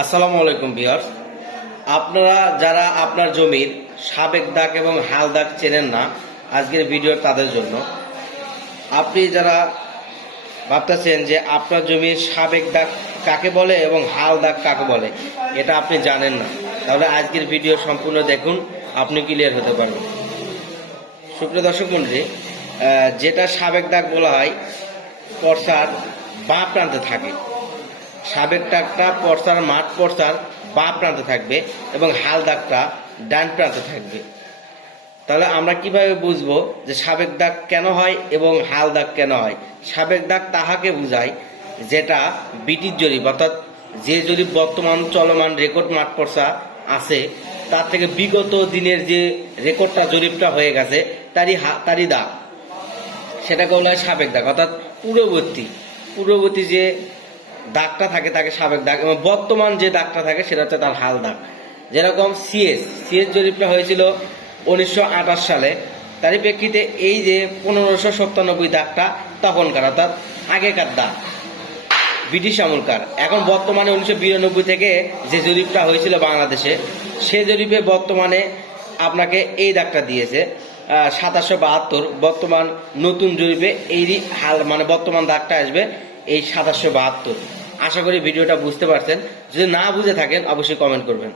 আসসালামু আলাইকুম ভিউয়ার্স। আপনারা যারা আপনার জমির সাবেক দাগ এবং হাল দাগ চেনেন না, আজকের ভিডিও তাদের জন্য। আপনি যারা ভাবতেছেন যে আপনার জমির সাবেক দাগ কাকে বলে এবং হাল দাগ কাকে বলে, এটা আপনি জানেন না, তাহলে আজকের ভিডিও সম্পূর্ণ দেখুন, আপনি ক্লিয়ার হতে পারবেন। সুপ্রিয় দর্শক মণ্ডলী, যেটা সাবেক দাগ বলা হয়, পর্সার বাঁ প্রান্তে থাকে। সাবেক দাগটা পর্সার মাঠ পর্সার বাঁ প্রান্তে থাকবে এবং হাল দাগটা ডান প্রান্তে থাকবে। তাহলে আমরা কিভাবে বুঝবো যে সাবেক দাগ কেন হয় এবং হাল দাগ কেন হয়? সাবেক দাগ তাহাকে বোঝায় যেটা বিটির জরিপ, অর্থাৎ যে জরিপ বর্তমান চলমান রেকর্ড মাঠ পর্সা আছে তার থেকে বিগত দিনের যে রেকর্ডটা জরিপটা হয়ে গেছে তারই দাগ, সেটাকে বলা হয় সাবেক দাগ। অর্থাৎ পূর্ববর্তী যে দাগটা থাকে তাকে সাবেক দাগ, এবং বর্তমান যে দাগটা থাকে সেটা হচ্ছে তার হাল দাগ। যেরকম সিএস জরিপটা হয়েছিল 1928 সালে, তারই প্রেক্ষিতে এই যে 1597 দাগটা তখনকার, অর্থাৎ আগেকার দাগ, ব্রিটিশ আমলকার। এখন বর্তমানে 1992 থেকে যে জরিপটা হয়েছিল বাংলাদেশে, সে জরিপে বর্তমানে আপনাকে এই দাগটা দিয়েছে 2772। বর্তমান নতুন জরিপে এই হাল মানে বর্তমান দাগটা আসবে এই 2772। আশা করি ভিডিওটা বুঝতে পারছেন। যদি না বুঝে থাকেন অবশ্যই কমেন্ট করবেন।